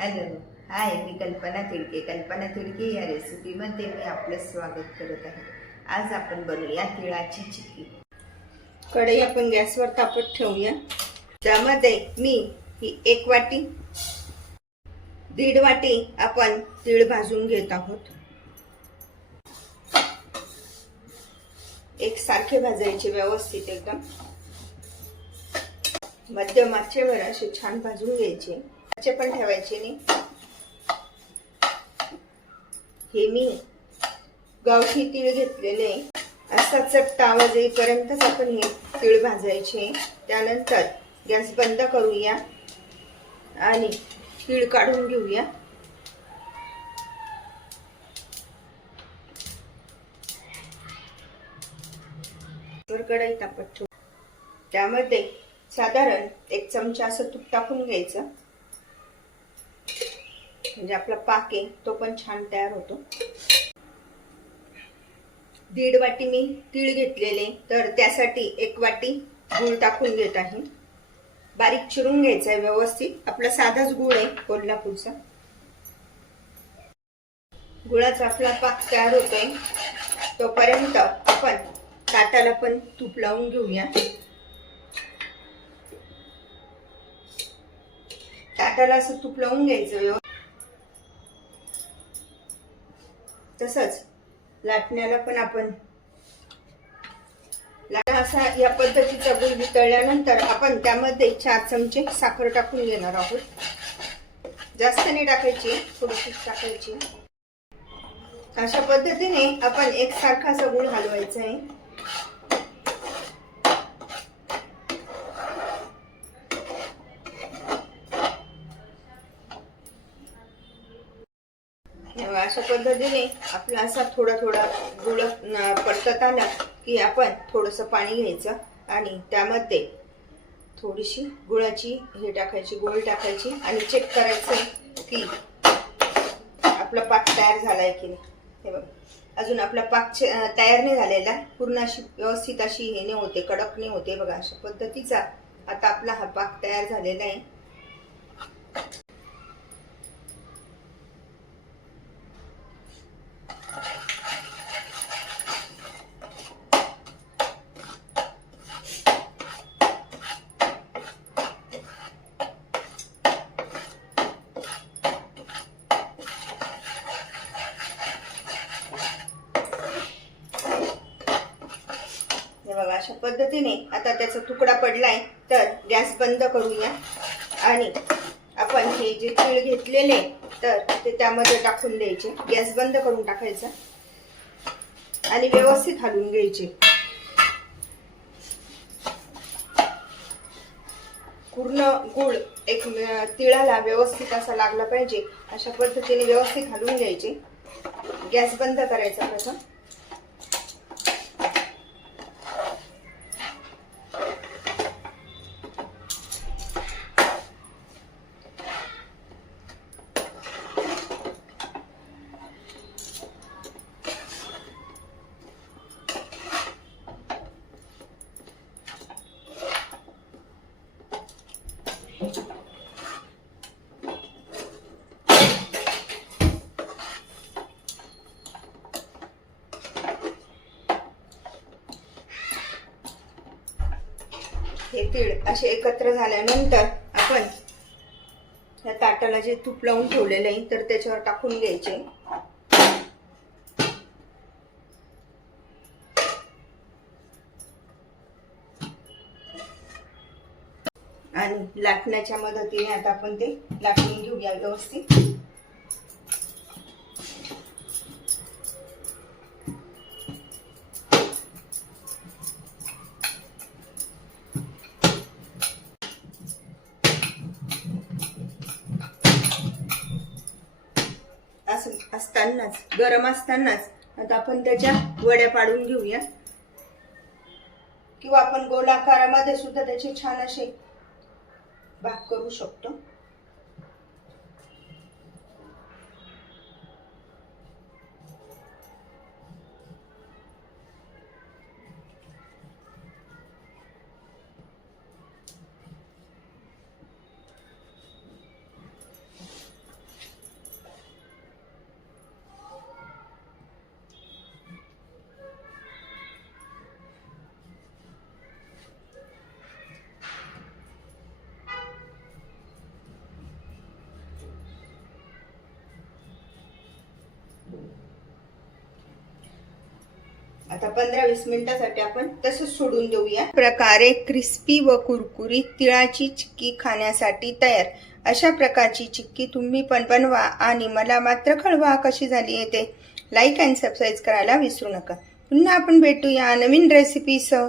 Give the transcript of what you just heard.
Hello. हाय मी कल्पना तिडके. कल्पना तिडके या रेसिपीमध्ये मी आपलं स्वागत करत आहे. आज आपण बनवूया तिळाची चिक्की. कढई आपण गॅसवर तापत ठेवूया. त्यामध्ये मी ही एक वाटी दीड वाटी आपण तीळ भाजून घेत आहोत. एक सारखे भाजायचे व्यवस्थित एकदम. मध्यम आचेवर असे छान भाजून घ्यायचे. आचे पण ठेवायचे नाही. हे मी गावठी तीळ घेतलेले असा चट्ट आवाज येईपर्यंतच आपण हे तीळ भाजायचे. त्यानंतर गॅस बंद करूया आणि तीळ काढून घेऊया. कढई तापत ठेवू. त्यामध्ये साधारण एक चमचा असं तूप टाकून घ्यायचं. म्हणजे आपला पाक आहे तो पण छान तयार होतो. दीड वाटी मी तीळ घेतलेले तर त्यासाठी एक वाटी गूळ टाकून घेत आहे. बारीक चिरून घ्यायचा आहे व्यवस्थित. आपला साधाच गुळ आहे कोल्हापूरचा. गुळाचा आपला पाक तयार होतोय. तोपर्यंत आपण ताटाला पण तूप लावून घेऊया. ताटाला असं तूप लावून घ्यायचं व्यवस्थित. तसंच लाटण्याला पण आपण असा या पद्धतीचा गुळ वितळल्यानंतर आपण त्यामध्ये चार चमचे साखर टाकून घेणार आहोत. जास्त नाही टाकायची थोडीशी टाकायची. अशा पद्धतीने आपण एकसारखा असा गुळ हलवायचा आहे. अशा पद्धतीने आपला असा थोडा थोडा गुळ न- पडतत आला की आपण थोडंसं पाणी घ्यायचं आणि त्यामध्ये थोडीशी गुळाची हे टाकायची गोळ टाकायची आणि चेक करायचं की आपला पाक तयार झालाय की नाही. हे बघा. अजून आपला पाक तयार नाही झालेला. पूर्ण अशी व्यवस्थित अशी हे नाही होते कडक नाही होते बघा. अशा पद्धतीचा आता आपला हा पाक तयार झालेला आहे हे बघा अशा पद्धतीने आता त्याचा तुकडा पडलाय तर गॅस बंद करूया. आणि आपण हे जे तीळ घेतलेले तर ते त्यामध्ये टाकून द्यायचे. गॅस बंद करून टाकायचा. आणि व्यवस्थित हलवून घ्यायचे. पूर्ण गुळ एक तिळाला व्यवस्थित असा लागला पाहिजे. अशा पद्धतीने व्यवस्थित हलवून घ्यायचे. गॅस बंद करायचा प्रथम. हे तीळ असे एकत्र झाल्यानंतर आपण या ताटाला जे तूप लावून ठेवलेलं आहे तर त्याच्यावर टाकून घ्यायचे. आणि लाटण्याच्या मदतीने आता आपण ते लाटून घेऊया व्यवस्थित. असं असतानाच गरम असतानाच आता आपण त्याच्या वड्या पाडून घेऊया. किंवा आपण गोलाकारामध्ये सुद्धा त्याचे छान असे भाग करू शकतो. आता पंधरा वीस मिनिटासाठी आपण तसंच सोडून देऊया. प्रकारे क्रिस्पी व कुरकुरी तिळाची चिक्की खाण्यासाठी तयार. अशा प्रकारची चिक्की तुम्ही पण बनवा आणि मला मात्र कळवा कशी झाली येते लाईक अँड सबस्क्राईब करायला विसरू नका. पुन्हा आपण भेटूया नवीन रेसिपीसह